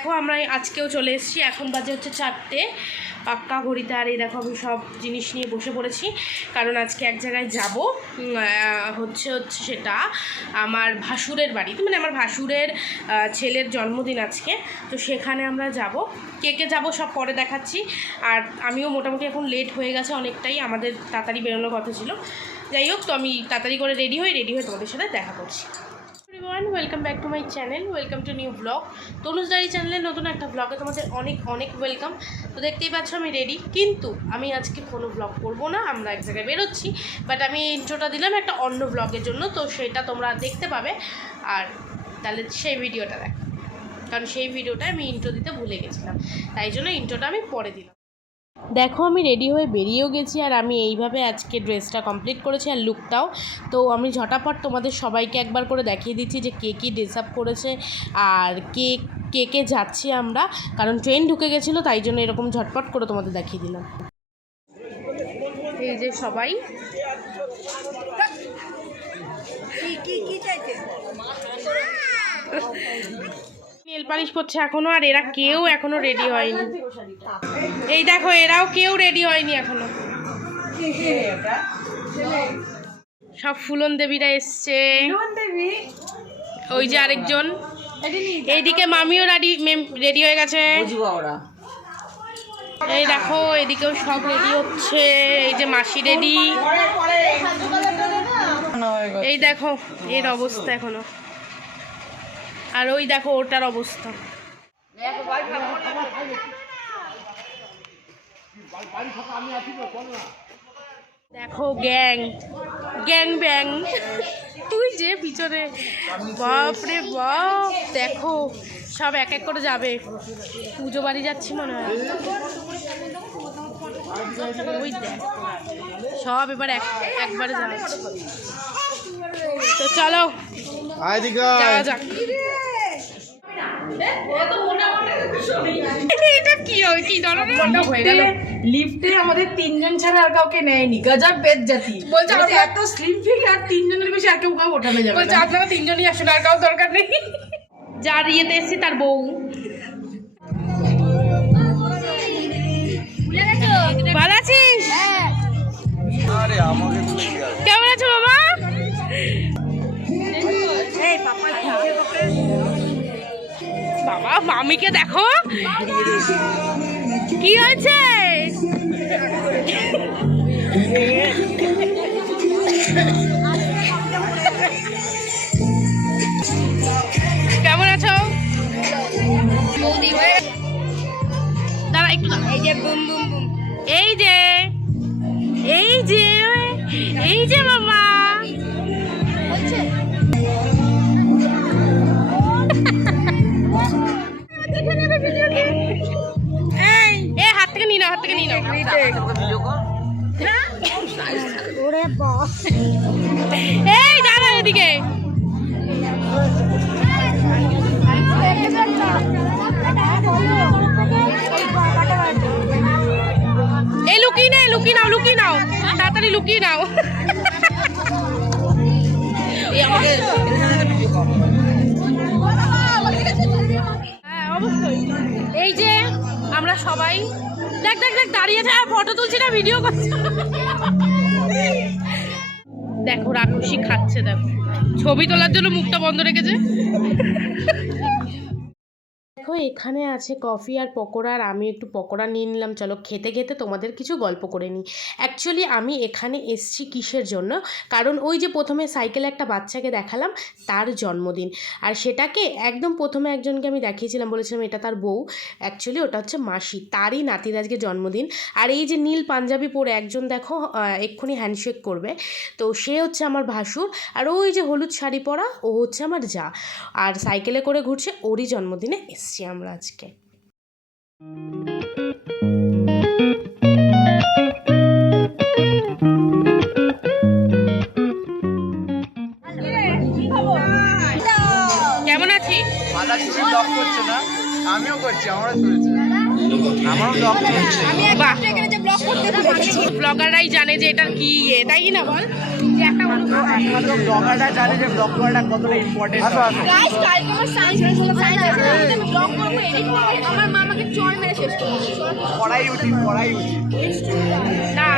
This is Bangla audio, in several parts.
দেখো আমরা আজকেও চলে এসেছি। এখন বাজে হচ্ছে চারটে। পাক্কা ঘড়িতে আর এই দেখো আমি সব জিনিস নিয়ে বসে পড়েছি। কারণ আজকে এক জায়গায় যাব হচ্ছে হচ্ছে সেটা আমার ভাসুরের বাড়িতে মানে আমার ভাসুরের ছেলের জন্মদিন আজকে। তো সেখানে আমরা যাব। কে কে যাব সব পরে দেখাচ্ছি। আর আমিও মোটামুটি এখন লেট হয়ে গেছে অনেকটাই। আমাদের তাড়াতাড়ি বেরোনোর কথা ছিল। যাই হোক, তো আমি তাড়াতাড়ি করে রেডি হই রেডি হয়ে তোমাদের সাথে দেখা করছি। Everyone welcome back to my channel welcome to new blog Tanuj diary চ্যানেলের নতুন একটা ব্লগে তোমাদের অনেক অনেক ওয়েলকাম তো দেখতেই পাচ্ছ আমি রেডি কিন্তু আমি আজকে কোনো ব্লগ করব না, আমরা এক জায়গায় বেরোচ্ছি বাট আমি ইন্ট্রোটা দিলাম একটা অন্য ব্লগের জন্য, তো সেটা তোমরা দেখতে পাবে। আর তাহলে সেই ভিডিওটা দেখ, কারণ সেই ভিডিওটা আমি ইন্ট্রো দিতে ভুলে গেছিলাম, তাই জন্য ইন্ট্রোটা আমি পরে দিলাম। দেখো আমি রেডি হয়ে বেরিয়েও গেছি আর আমি এইভাবে আজকে ড্রেসটা কমপ্লিট করেছি আর লুকটাও তো আমি ঝটাপট তোমাদের সবাইকে একবার করে দেখিয়ে দিচ্ছি যে কে কী ড্রেস আপ করেছে আর কে কে কে যাচ্ছি আমরা। কারণ ট্রেন ঢুকে গেছিল তাই জন্য এরকম ঝটপট করে তোমাদের দেখিয়ে দিলাম। এই যে সবাই। নেল পালিশ পড়ছে এখনও, আর এরা কেউ এখনও রেডি হয়নি। এই দেখো, এরাও কেউ রেডি হয়নি এখনও। সব ফুলন দেবীরা এসছে। ওই যে আরেকজন। এইদিকে মামিও রেডি রেডি হয়ে গেছে। এই দেখো, এদিকেও সব রেডি হচ্ছে। এই যে মাসি রেডি এই দেখো, এর অবস্থা এখনও। আর ওই দেখো ওটার অবস্থা। দেখো গ্যাং গ্যাং ব্যাং। তুই যে পিছনে বাপ রে বাপ, দেখো, সব এক এক করে যাবে। পুজো বাড়ি যাচ্ছি মনে হয়। ওই সব এবার এক একবারে যাবে তো চলো যাওয়া যাক। এটা কি কি ধরনের হয়ে গেল। লিফটে আমাদের তিনজন ছাড়া আর কাউকে নেয়নি। গজব বেদ জাতি বলছে বলছে আমরা- এত স্লিম ফিগার তিনজনের বেশি আর কেউ কাউ ওঠানো যাবে বলছে না। আপনারা তিনজনই আসুন আর কাউ দরকার নেই। যার ইয়েতে এসছি তার বউ। ভালো আছিস? কেমন আছো বাবা? বাবা মামিকে দেখো। কি হয়েছে? কেমন আছো? দাঁড়া একটু এই যে বুম বুম বুম এই যে ফটো না ভিডিও দেখো রাকুশি খাচ্ছে দেখো। ছবি তোলার জন্য মুখটা বন্ধ রেখেছে। এখানে আছে কফি আর পকোড়া আর আমি একটু পকোড়া নিয়ে নিলাম। চলো খেতে খেতে তোমাদের কিছু গল্প করে নিই। অ্যাকচুয়ালি আমি এখানে এসছি কিসের জন্য? কারণ ওই যে প্রথমে সাইকেলে একটা বাচ্চাকে দেখালাম, তার জন্মদিন। আর সেটাকে একদম প্রথমে একজনকে আমি দেখিয়েছিলাম, বলেছিলাম এটা তার বউ। অ্যাকচুয়ালি ওটা হচ্ছে মাসি, তারই নাতির আজকে জন্মদিন। আর এই যে নীল পাঞ্জাবি পরে একজন দেখো এক্ষুনি হ্যান্ডশেক করবে। তো সে হচ্ছে আমার ভাসুর। আর ওই যে হলুদ শাড়ি পরা, ও হচ্ছে আমার যা। আর সাইকেলে করে ঘুরছে, ওরই জন্মদিনে এসছি আমরা আজকে। কেমন মালা করছে না? আমিও করছি আমারও চলছে। আমারও বাহ। ব্লগাররাই জানে যে এটার কি ইয়ে। তাই না বল? আমার মা আমাকে মেরে না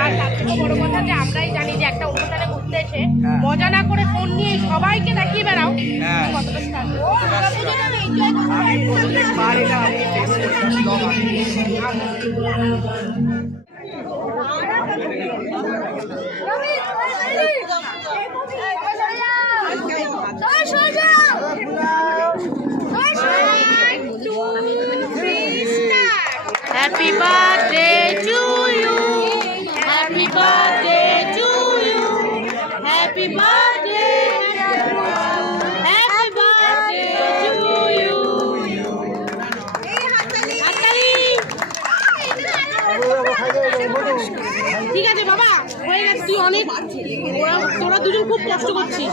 বড় কথা আমরাই জানি যে একটা অনুষ্ঠানে ঘুরতে এসে। মজা না করে ফোন নিয়ে সবাইকে দেখিয়ে বেড়াও কতটা face করছি ব্লগ আমি Happy birthday to you. Happy birthday to you. Happy birthday. Happy birthday to you. ঠিক আছে বাবা হয়ে গেছে তুই অনেক তোরা দুজন খুব কষ্ট করছিস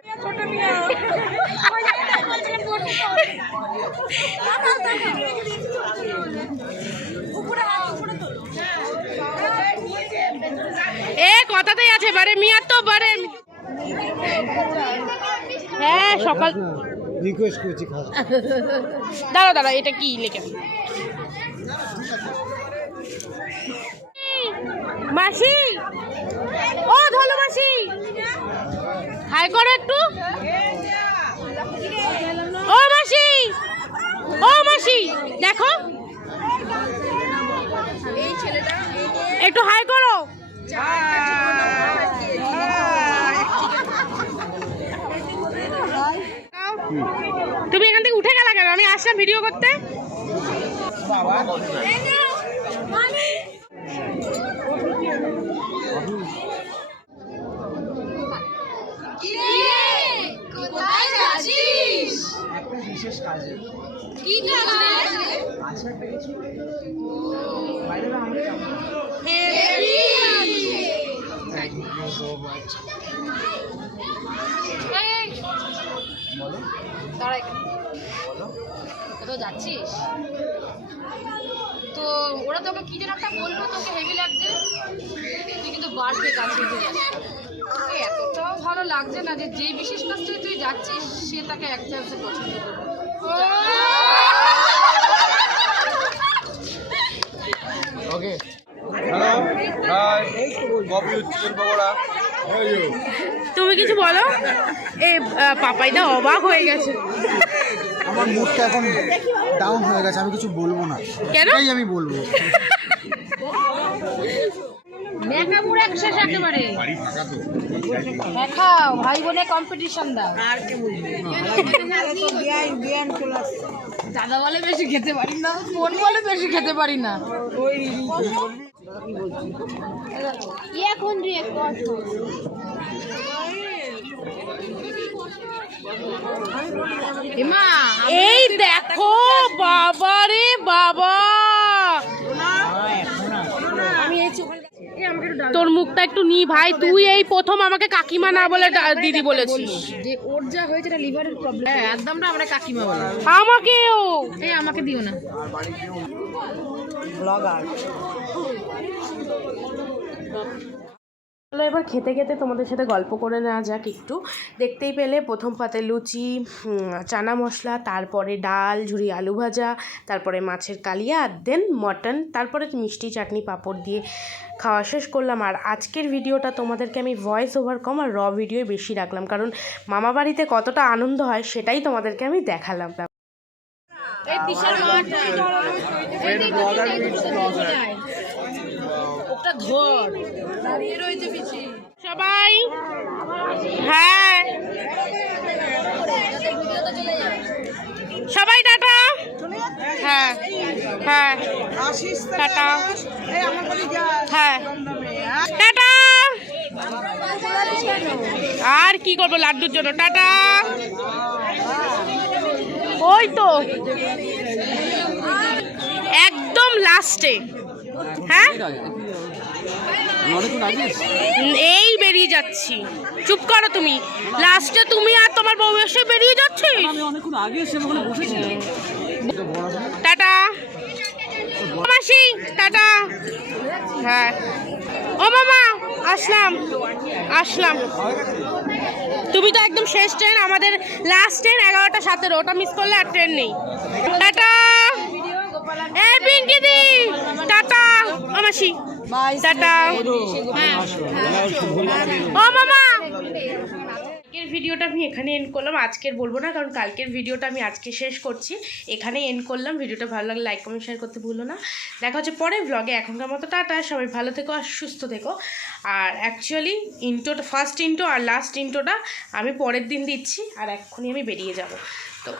এ কথাতেই আছে বারে মিয়ার তো বারে হ্যাঁ সকাল রিকোয়েস্ট করছি দাঁড়া দাঁড়া এটা কি লেখা? মাসি! ও ধলো মাসি! হাই করো একটু। ও মাসি ও মাসি, দেখো। একটু হাই করো। তুমি এখান থেকে উঠে গেলা কেন? আমি আসলাম ভিডিও করতে কোথায় যাচ্ছিস একটা বিশেষ কাজে। কি কাজ? রে আছে একটা বাইরে না আমরা যাব। থ্যাংক ইউ সো মাচ বলো। দাঁড়া এখানে। কোথাও যাচ্ছিস? তো ওরা তোকে কি যেন একটা বলল তোকে হেভি লাগছে। তুই কিন্তু বাড়বে কাছে এতটাও ভালো লাগছে না যে যে বিশেষ কাজটায় তুই যাচ্ছিস সে তাকে এক চান্সে পছন্দ করবে। Okay hello hi coffee chicken pakora তুমি কিছু বলো? এ পাপাই পাপাইদা অবাক হয়ে গেছে। আমার মুডটা এখন ডাউন হয়ে গেছে আমি কিছু বলব না। কেন? আমি বলব মেকাপুর এক শেষ একেবারে দেখাও ভাই বোনে কম্পিটিশন দাও। দাদা বলে বেশি খেতে পারি না বোন বলে বেশি খেতে পারি না। এখন রে এই দেখো বাবা রে বাবা তোর মুখটা একটু নি ভাই তুই এই প্রথম আমাকে কাকিমা না বলে দিদি বলেছিস। যে ওর যা হয়েছে এটা লিভারের প্রবলেম হ্যাঁ একদম না আমরা কাকিমা বলে। আমাকেও? এই আমাকে দিও না। চলো এবার খেতে খেতে তোমাদের সাথে গল্প করে নেওয়া যাক একটু। দেখতেই পেলে প্রথম পাতে লুচি চানা মশলা তারপরে ডাল ঝুরি আলু ভাজা তারপরে মাছের কালিয়া আর দেন মটন তারপরে মিষ্টি চাটনি পাঁপড় দিয়ে খাওয়া শেষ করলাম। আর আজকের ভিডিওটা তোমাদেরকে আমি ভয়েস ওভার কম আর র ভিডিও বেশি রাখলাম কারণ মামা বাড়িতে কতটা আনন্দ হয় সেটাই তোমাদেরকে আমি দেখালাম। ব্লগার মিটস ব্লগার ওটা ধর সবাই হ্যাঁ। সবাই টাটা। হ্যাঁ হ্যাঁ। টাটা। হ্যাঁ। টাটা। আর কি করব লাড্ডুর জন্য? টাটা। ওই তো। একদম লাস্টে। হ্যাঁ? এই বেরিয়ে যাচ্ছি। চুপ করো তুমি। লাস্টে তুমি আর তোমার বউ এসে বেরিয়ে যাচ্ছিস? টাটা। মাসি টাটা। হ্যাঁ। ও মামা আসলাম। আসলাম। তুমি তো একদম শেষ ট্রেন আমাদের লাস্ট ট্রেন এগারোটা সতেরো। ওটা মিস করলে আর ট্রেন নেই। টাটা। এ পিঙ্কি দি টাটা। ও মাসি টাটা। ও মামা! আজকের ভিডিওটা আমি এখানে এন্ড করলাম। আজকের বলব না কারণ কালকের ভিডিওটা আমি আজকে শেষ করছি। এখানে এন্ড করলাম। ভিডিওটা ভালো লাগলে লাইক কমেন্ট শেয়ার করতে ভুলো না। দেখা হচ্ছে পরের ব্লগে এখনকার মতো টাটা। সবাই ভালো থেকো আর সুস্থ থেকো। আর অ্যাকচুয়ালি ইন্টোটা ফার্স্ট ইন্টো আর লাস্ট ইন্টোটা আমি পরের দিন দিচ্ছি। আর এক্ষুনি আমি বেরিয়ে যাব। তো